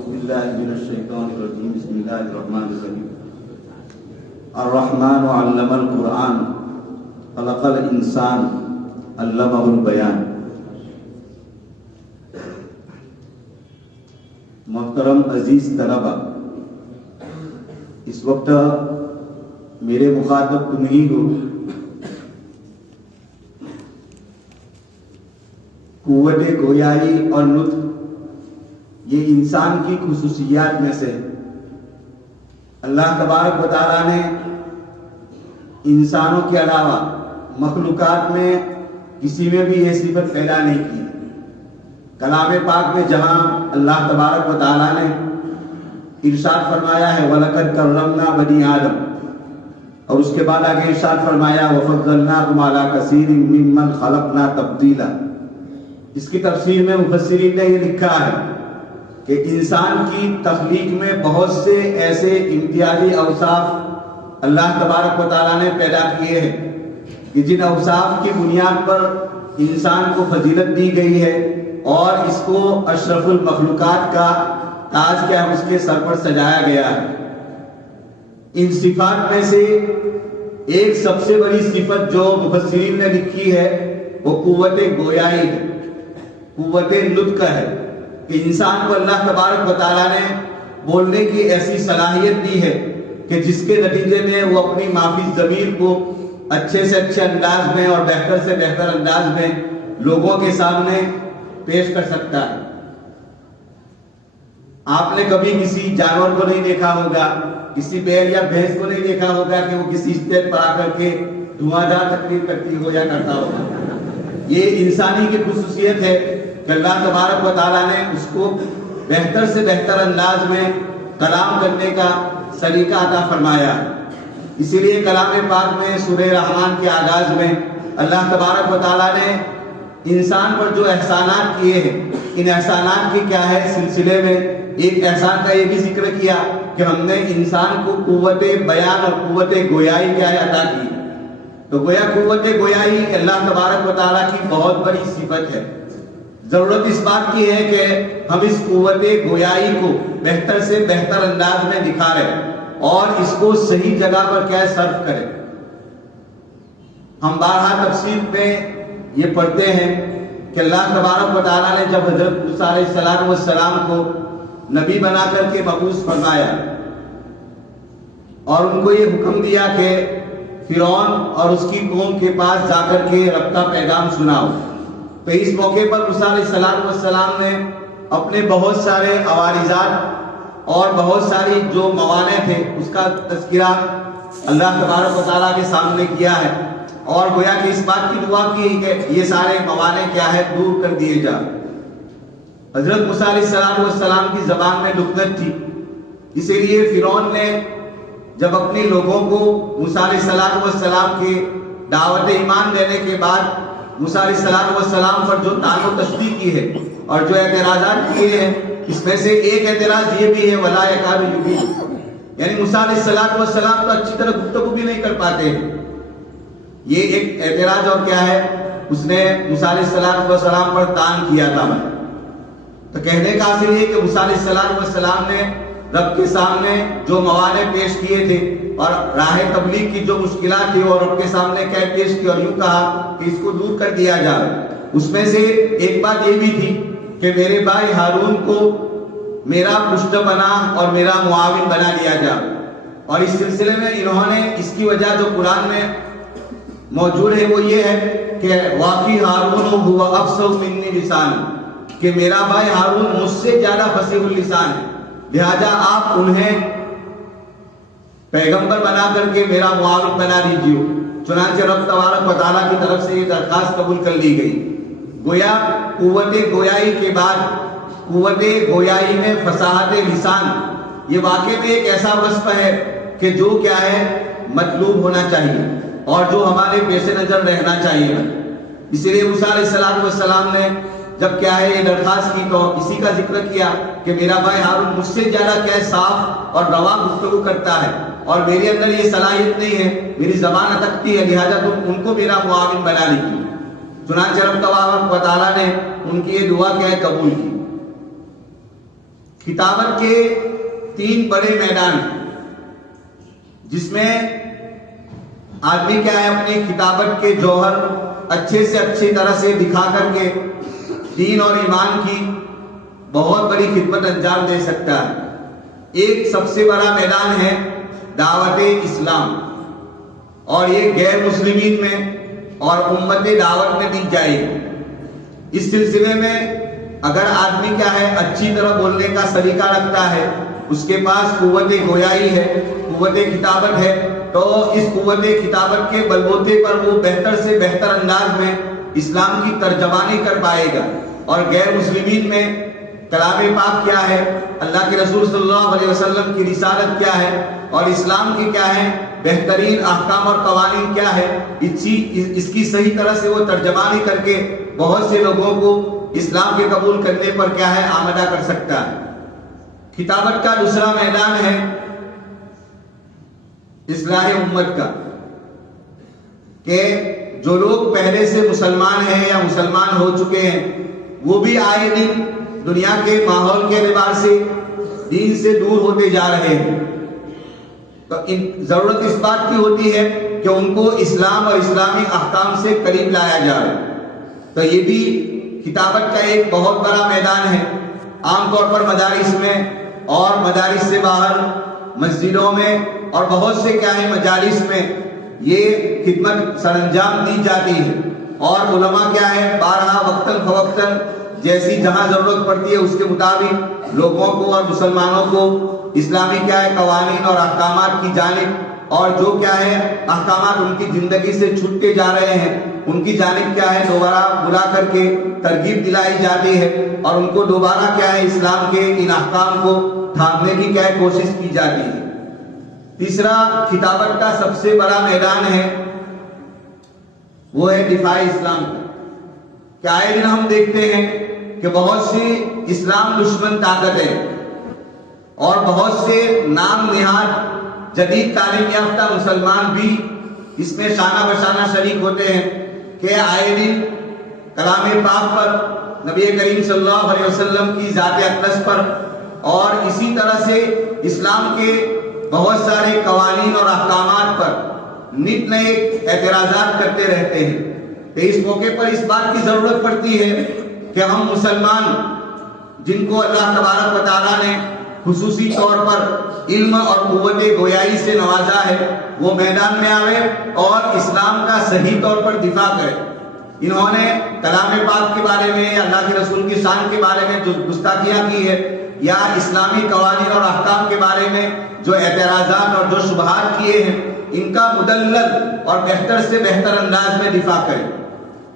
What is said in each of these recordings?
اعوذ باللہ من الشیطان الرجیم بسم اللہ الرحمن الرحیم الرحمن علم القرآن خلق الانسان علمہ البیان۔ محترم عزیز طلبہ، اس وقت میرے مخاطب تم ہی ہو۔ قوت گویائی اور لطف یہ انسان کی خصوصیات میں سے اللہ تبارک و تعالیٰ نے انسانوں کے علاوہ مخلوقات میں کسی میں بھی یہ صفت پیدا نہیں کی۔ کلام پاک میں جہاں اللہ تبارک و تعالیٰ نے ارشاد فرمایا ہے وَلَقَدْ كَرَّمْنَا بَنِي آدم، اور اس کے بعد آگے ارشاد فرمایا وَفَضَّلْنَاهُمْ عَلَىٰ كَثِيرٍ مِّمَّنْ خَلَقْنَا تَفْضِيلًا۔ اس کی تفسیر میں مفسرین نے یہ لکھا ہے کہ انسان کی تخلیق میں بہت سے ایسے امتیازی اوصاف اللہ تبارک و تعالیٰ نے پیدا کیے ہیں کہ جن اوصاف کی بنیاد پر انسان کو فضیلت دی گئی ہے اور اس کو اشرف المخلوقات کا تاج کیا اس کے سر پر سجایا گیا ہے۔ ان صفات میں سے ایک سب سے بڑی صفت جو مفسرین نے لکھی ہے وہ قوت گویائی ہے، قوت نطق کا ہے کہ انسان کو اللہ تبارک و تعالیٰ نے بولنے کی ایسی صلاحیت دی ہے کہ جس کے نتیجے میں وہ اپنی معافی ضمیر کو اچھے سے اچھے انداز میں اور بہتر سے بہتر انداز میں لوگوں کے سامنے پیش کر سکتا ہے۔ آپ نے کبھی کسی جانور کو نہیں دیکھا ہوگا، کسی بیل یا بھینس کو نہیں دیکھا ہوگا کہ وہ کسی اسٹیج پر آ کر کے دھواں دار تقریر کرتی ہو یا کرتا ہوگا۔ یہ انسانی کی خصوصیت ہے کہ اللہ تبارک و تعالیٰ نے اس کو بہتر سے بہتر انداز میں کلام کرنے کا سلیقہ عطا فرمایا۔ اسی لیے کلام پاک میں سورہ رحمان کے آغاز میں اللہ تبارک و تعالیٰ نے انسان پر جو احسانات کیے ہیں، ان احسانات کی کیا ہے سلسلے میں ایک احسان کا یہ بھی ذکر کیا کہ ہم نے انسان کو قوت بیان اور قوت گویائی کیا ہے عطا کی۔ تو گویا قوت گویائی اللہ تبارک و تعالیٰ کی بہت بڑی صفت ہے۔ ضرورت اس بات کی ہے کہ ہم اس قوت گویائی کو بہتر سے بہتر انداز میں دکھائیں اور اس کو صحیح جگہ پر کیا صرف کریں۔ ہم بارہا تفسیر میں یہ پڑھتے ہیں کہ اللہ تبارک و تعالیٰ نے جب حضرت موسیٰ علیہ السلام کو نبی بنا کر کے مبعوث فرمایا اور ان کو یہ حکم دیا کہ فرعون اور اس کی قوم کے پاس جا کر کے رب کا پیغام سناؤ، تو اس موقع پر موسیٰ علیہ السلام نے اپنے بہت سارے عوارضات اور بہت ساری جو موانع تھے اس کا تذکرہ اللہ تبارک و تعالیٰ کے سامنے کیا ہے اور گویا کہ اس بات کی دعا کی کہ یہ سارے موانع کیا ہے دور کر دیے جا۔ حضرت موسیٰ علیہ السلام کی زبان میں لکنت تھی، اسی لیے فرعون نے جب اپنی لوگوں کو موسیٰ علیہ السلام کی دعوت ایمان دینے کے بعد موسیٰ علیہ السلام پر جو طعن و تشدید کی ہے اور جو اعتراضات کیے ہیں، اس میں سے ایک اعتراض یہ بھی ہے وَلَا يَكَادُ يُبِينُ، یعنی موسیٰ علیہ السلام تو اچھی طرح گفتگو بھی نہیں کر پاتے ہیں۔ یہ ایک اعتراض اور کیا ہے اس نے موسیٰ علیہ السلام پر طعن کیا تھا۔ تو کہنے کا حاصل یہ کہ موسیٰ علیہ السلام نے رب کے سامنے جو موانع پیش کیے تھے اور راہ تبلیغ کی جو مشکلات تھی اور رب کے سامنے کیا پیش کی اور یوں کہا کہ اس کو دور کر دیا جائے۔ اس میں سے ایک بات یہ بھی تھی کہ میرے بھائی ہارون کو میرا پشت بنا اور میرا معاون بنا دیا جائے، اور اس سلسلے میں انہوں نے اس کی وجہ جو قرآن میں موجود ہے وہ یہ ہے کہ واقعی ہارون ہوا افصح منی لسان، کہ میرا بھائی ہارون مجھ سے زیادہ فصیح اللسان ہے، لہذا آپ انہیں پیغمبر بنا کر کے میرا معاون بنا دیجیے۔ چنانچہ رب تبارک و تعالیٰ کی طرف سے یہ درخواست قبول کر لی گئی۔ گویا قوت گویائی کے بعد قوت گویائی میں فصاحت لسان یہ واقعی میں ایک ایسا وصف ہے کہ جو کیا ہے مطلوب ہونا چاہیے اور جو ہمارے پیش نظر رہنا چاہیے۔ اسی لیے موسیٰ علیہ السلام نے جب کیا ہے یہ درخواست کی تو اسی کا ذکر کیا کہ میرا بھائی ہارون مجھ سے زیادہ کیا ہے صاف اور رواں گفتگو کرتا ہے اور میرے اندر یہ صلاحیت نہیں ہے، میری زبان اٹکتی ہے، لہذا تم ان کو میرا معاون بنا لیجیے۔ چنانچہ رب تبارک و تعالیٰ نے ان کی یہ دعا کیا ہے قبول کی۔ کتابت کے 3 بڑے میدان ہیں جس میں آدمی کیا ہے اپنی کتابت کے جوہر اچھے سے اچھی طرح سے دکھا کر کے دین اور ایمان کی بہت بڑی خدمت انجام دے سکتا ہے۔ ایک سب سے بڑا میدان ہے دعوت اسلام، اور یہ غیر مسلمین میں اور امت دعوت میں دی جائے گی۔ اس سلسلے میں اگر آدمی کیا ہے اچھی طرح بولنے کا سلیقہ رکھتا ہے، اس کے پاس قوت گویائی ہے، قوت کتابت ہے، تو اس قوت کتابت کے بلبوتے پر وہ بہتر سے بہتر انداز میں اسلام کی ترجمانی کر پائے گا۔ اور غیر مسلمین میں کلام پاک کیا ہے، اللہ کے رسول صلی اللہ علیہ وسلم کی رسالت کیا ہے، اور اسلام کی کیا ہے بہترین احکام اور قوانین کیا ہے، اس کی صحیح طرح سے وہ ترجمانی کر کے بہت سے لوگوں کو اسلام کے قبول کرنے پر کیا ہے آمادہ کر سکتا ہے۔ کتابت کا دوسرا میدان ہے اصلاح امت کا، کہ جو لوگ پہلے سے مسلمان ہیں یا مسلمان ہو چکے ہیں وہ بھی آئے دن دنیا کے ماحول کے اعتبار سے دین سے دور ہوتے جا رہے ہیں، تو ضرورت اس بات کی ہوتی ہے کہ ان کو اسلام اور اسلامی احکام سے قریب لایا جائے۔ تو یہ بھی کتابت کا ایک بہت بڑا میدان ہے۔ عام طور پر مدارس میں اور مدارس سے باہر مسجدوں میں اور بہت سے کیا ہے مجالس میں یہ خدمت سر انجام دی جاتی ہے، اور علماء کیا ہے بارہا وقتاً فوقتاً جیسی جہاں ضرورت پڑتی ہے اس کے مطابق لوگوں کو اور مسلمانوں کو اسلامی کیا ہے قوانین اور احکامات کی جانب، اور جو کیا ہے احکامات ان کی زندگی سے چھوٹتے جا رہے ہیں ان کی جانب کیا ہے دوبارہ بلا کر کے ترغیب دلائی جاتی ہے، اور ان کو دوبارہ کیا ہے اسلام کے ان احکام کو تھامنے کی کیا ہے کوشش کی جاتی ہے۔ تیسرا کتابت کا سب سے بڑا میدان ہے وہ ہے دفاع اسلام کا، کہ آئے دن ہم دیکھتے ہیں کہ بہت سی اسلام دشمن طاقتیں اور بہت سے نام نہاد جدید تعلیم یافتہ مسلمان بھی اس میں شانہ بشانہ شریک ہوتے ہیں، کہ آئے دن کلام پاک پر، نبی کریم صلی اللہ علیہ وسلم کی ذات اقدس پر، اور اسی طرح سے اسلام کے بہت سارے قوانین اور احکامات پر نت نئے اعتراضات کرتے رہتے ہیں۔ تو اس موقع پر اس بات کی ضرورت پڑتی ہے کہ ہم مسلمان جن کو اللہ تبارک و تعالیٰ نے خصوصی طور پر علم اور قوت گویائی سے نوازا ہے وہ میدان میں آوے اور اسلام کا صحیح طور پر دفاع کرے۔ انہوں نے کلام پاک کے بارے میں، اللہ کے رسول کی شان کے بارے میں جو گستاخیاں کی ہے، یا اسلامی قوانین اور احکام کے بارے میں جو اعتراضات اور جو شبہات کیے ہیں، ان کا مدلل اور بہتر سے بہتر انداز میں دفاع کرے۔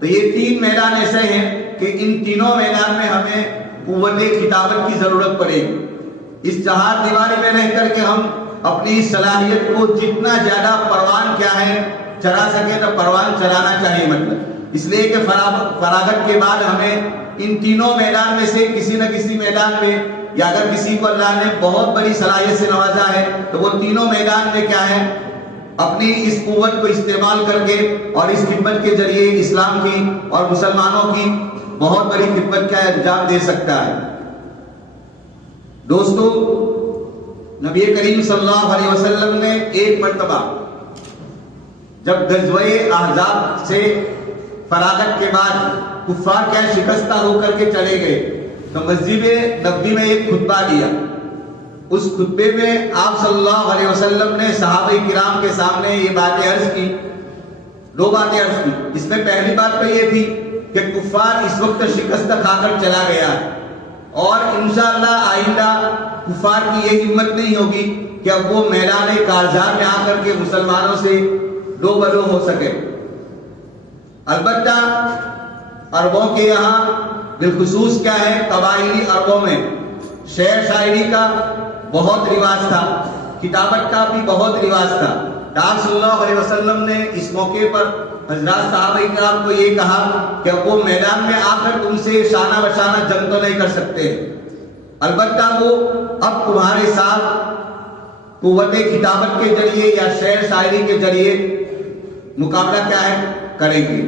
تو یہ 3 میدان ایسے ہیں کہ ان تینوں میدان میں ہمیں قوت کتابت کی ضرورت پڑے گی۔ اس چہار دیواری میں رہ کر کے ہم اپنی صلاحیت کو جتنا زیادہ پروان کیا ہے چلا سکے تو پروان چلانا چاہیے، مطلب اس لیے کہ فراغت کے بعد ہمیں ان تینوں میدان میں سے کسی نہ کسی میدان میں، یا اگر کسی کو اللہ نے بہت بڑی صلاحیت سے نوازا ہے تو وہ تینوں میدان میں کیا ہے اپنی اس قوت کو استعمال کر کے اور اس خدمت کے ذریعے اسلام کی اور مسلمانوں کی بہت بڑی خدمت کا انجام دے سکتا ہے۔ دوستو، نبی کریم صلی اللہ علیہ وسلم نے ایک مرتبہ جب غزوہ احزاب سے فراغت کے بعد کفار کیا شکستہ ہو کر کے چلے گئے تو مسجد نبوی میں ایک خطبہ دیا۔ اس خطبے میں آپ صلی اللہ علیہ وسلم نے صحابہ کرام کے سامنے یہ باتیں عرض کی، 2 باتیں عرض کی۔ اس میں پہلی بات تو یہ تھی کہ کفار اس وقت شکست کھا کر چلا گیا ہے، اور انشاءاللہ آئندہ کفار کی یہ ہمت نہیں ہوگی کہ اب وہ میدان کارزار میں آ کر کے مسلمانوں سے دو بدو ہو سکے۔ البتہ عربوں کے یہاں بالخصوص کیا ہے قبائلی عربوں میں شعر شاعری کا بہت رواج تھا، کتابت کا بھی بہت رواج تھا۔ آپ صلی اللہ علیہ وسلم نے اس موقع پر حضرات صحابہ کرام کو یہ کہا کہ وہ میدان میں آ کر تم سے شانہ بشانہ جنگ تو نہیں کر سکتے، البتہ وہ اب تمہارے ساتھ قوت کتابت کے ذریعے یا شعر شاعری کے ذریعے مقابلہ کیا ہے کریں گے۔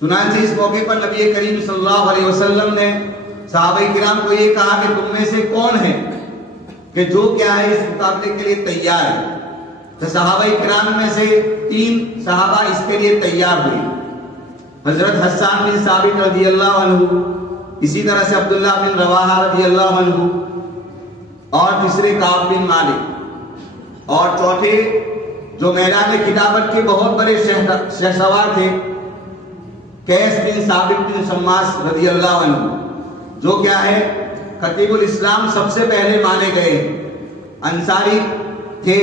چنانچہ اس موقع پر نبی کریم صلی اللہ علیہ وسلم نے صحابہ کرام کو یہ کہا کہ تم میں سے کون ہے کہ جو کیا ہے اس مقابلے کے لیے تیار ہے؟ تو صحابہ کرام میں سے 3 صحابہ اس کے لیے تیار ہوئے، حضرت حسان بن ثابت رضی اللہ عنہ، اسی طرح سے عبداللہ بن رواحہ رضی اللہ عنہ، اور تیسرے کعب بن مالک، اور چوتھے جو میدان کتابت کے بہت بڑے شہسوار تھے، قیس بن ثابت بن شماس رضی اللہ عنہ، جو کیا ہے خطیب الاسلام سب سے پہلے مانے گئے، انصاری تھے،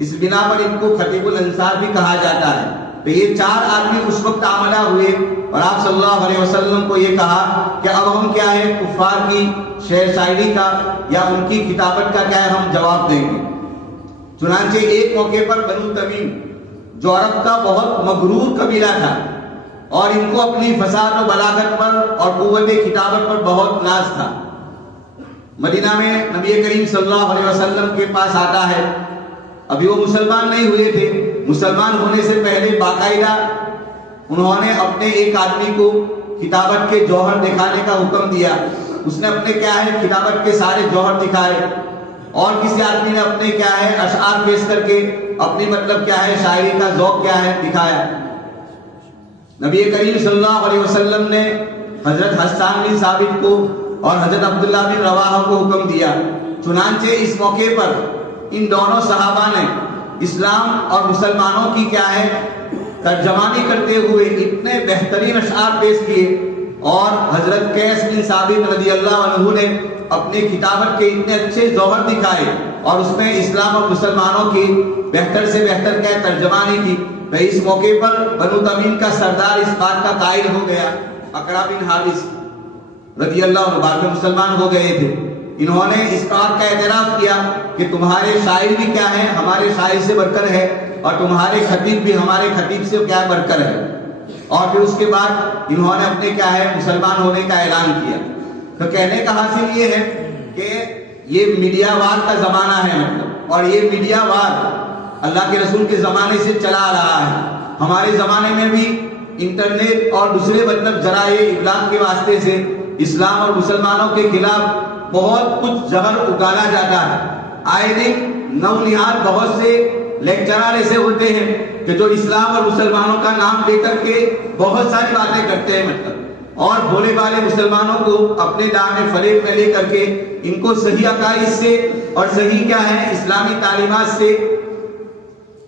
اس بنا پر ان کو خطیب الانصار بھی کہا جاتا ہے۔ تو یہ 4 آدمی اس وقت آمدہ ہوئے اور آپ صلی اللہ علیہ وسلم کو یہ کہا کہ اب ہم کیا ہے کفار کی شعر شاعری کا یا ان کی کتابت کا کیا ہے ہم جواب دیں گے۔ چنانچہ ایک موقع پر بنو تمیم جو عرب کا بہت مغرور قبیلہ تھا اور ان کو اپنی فصاحت و بلاغت پر اور قوت کتابت پر بہت ناز تھا، مدینہ میں نبی کریم صلی اللہ علیہ وسلم کے پاس آتا ہے۔ ابھی وہ مسلمان نہیں ہوئے تھے، مسلمان ہونے سے پہلے باقاعدہ انہوں نے اپنے ایک آدمی کو کتابت کے جوہر دکھانے کا حکم دیا، اس نے اپنے کیا ہے کتابت کے سارے جوہر دکھائے، اور کسی آدمی نے اپنے کیا ہے اشعار پیش کر کے اپنی مطلب کیا ہے شاعری کا ذوق کیا ہے دکھایا۔ نبی کریم صلی اللہ علیہ وسلم نے حضرت حسان بن ثابت کو اور حضرت عبداللہ بن رواحہ کو حکم دیا، چنانچہ اس موقع پر ان دونوں صحابہ نے اسلام اور مسلمانوں کی کیا ہے ترجمانی کرتے ہوئے اتنے بہترین اشعار پیش کیے، اور حضرت قیس بن ثابت رضی اللہ عنہ نے اپنی کتابت کے اتنے اچھے جوہر دکھائے اور اس میں اسلام اور مسلمانوں کی بہتر سے بہتر کیا ترجمانی کی۔ تو اس موقع پر بنو تمیم کا سردار اس بات کا قائل ہو گیا، اقرع بن حابس رضی اللہ عنہ بعد میں مسلمان ہو گئے تھے، انہوں نے اس بات کا اعتراف کیا کہ تمہارے شاعر بھی کیا ہے ہمارے شاعر سے بڑھ کر ہے، اور تمہارے خطیب بھی ہمارے خطیب سے کیا بڑھ کر ہے، اور پھر اس کے بعد انہوں نے اپنے کیا ہے مسلمان ہونے کا اعلان کیا۔ تو کہنے کا حاصل یہ ہے کہ یہ میڈیا وار کا زمانہ ہے مطلب، اور یہ میڈیا وار اللہ کے رسول کے زمانے سے چلا آ رہا ہے۔ ہمارے زمانے میں بھی انٹرنیٹ اور دوسرے مطلب ذرائع ابلاغ کے واسطے سے اسلام اور مسلمانوں کے خلاف بہت کچھ زہر اگالا جاتا ہے۔ آئے دن نو نہاد بہت سے لیکچرار ایسے ہوتے ہیں کہ جو اسلام اور مسلمانوں کا نام لے کر کے بہت ساری باتیں کرتے ہیں مطلب، اور بھولے والے مسلمانوں کو اپنے دامن فریب میں لے کر کے ان کو صحیح عقائد سے اور صحیح کیا ہے اسلامی تعلیمات سے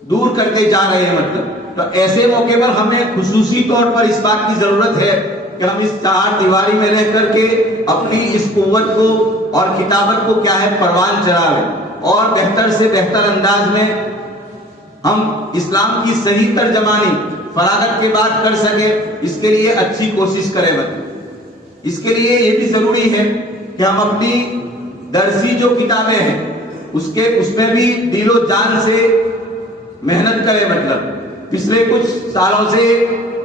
دور کرتے جا رہے ہیں مطلب۔ تو ایسے موقع پر ہمیں خصوصی طور پر اس بات کی ضرورت ہے کہ ہم اس 4 دیواری میں رہ کر کے اپنی اس قوت کو اور کتابت کو کیا ہے پروان چڑھائیں، اور بہتر سے بہتر انداز میں ہم اسلام کی صحیح ترجمانی فراغت کے بعد کر سکے، اس کے لیے اچھی کوشش کریں مطلب۔ اس کے لیے یہ بھی ضروری ہے کہ ہم اپنی درسی جو کتابیں ہیں اس میں بھی دل و جان سے محنت کریں مطلب۔ پچھلے کچھ سالوں سے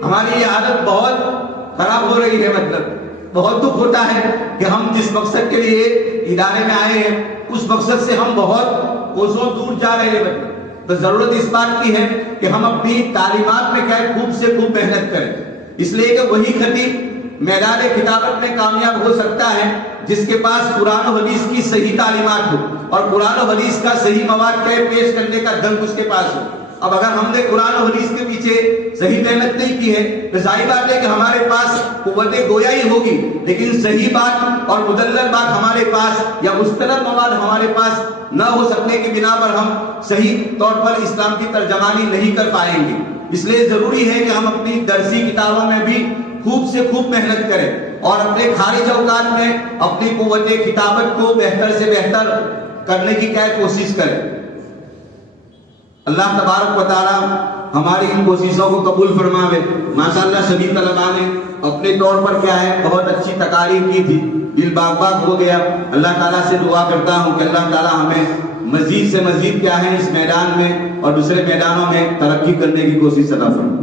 ہماری یہ عادت بہت خراب ہو رہی ہے مطلب، بہت دکھ ہوتا ہے کہ ہم جس مقصد کے لیے ادارے میں آئے ہیں اس مقصد سے ہم بہت کوسوں دور جا رہے ہیں مطلب۔ تو ضرورت اس بات کی ہے کہ ہم اپنی تعلیمات میں کیا ہے خوب سے خوب محنت کریں، اس لیے کہ وہی خطیب میدان کتابت میں کامیاب ہو سکتا ہے جس کے پاس قرآن و حدیث کی صحیح تعلیمات ہو، اور قرآن و حدیث کا صحیح مواد کیا پیش کرنے کا دھنگ اس کے پاس ہو۔ اب اگر ہم نے قرآن و حدیث کے پیچھے صحیح محنت نہیں کی ہے تو ظاہر بات ہے کہ ہمارے پاس قوت گویا ہی ہوگی، لیکن صحیح بات اور مدلل بات ہمارے پاس یا مستند مواد ہمارے پاس نہ ہو سکنے کی بنا پر ہم صحیح طور پر اسلام کی ترجمانی نہیں کر پائیں گے۔ اس لیے ضروری ہے کہ ہم اپنی درسی کتابوں میں بھی خوب سے خوب محنت کریں، اور اپنے خارج اوقات میں اپنی قوت کتابت کو بہتر سے بہتر کرنے کی کیا کوشش کریں۔ اللہ تبارک و تعالی ہماری ان کوششوں کو قبول فرماوے۔ ماشاءاللہ سبھی طلباء نے اپنے طور پر کیا ہے بہت اچھی تقاریر کی تھی، دل باغ باغ ہو گیا۔ اللہ تعالیٰ سے دعا کرتا ہوں کہ اللہ تعالیٰ ہمیں مزید سے مزید کیا ہے اس میدان میں اور دوسرے میدانوں میں ترقی کرنے کی کوشش عطا فرمائے۔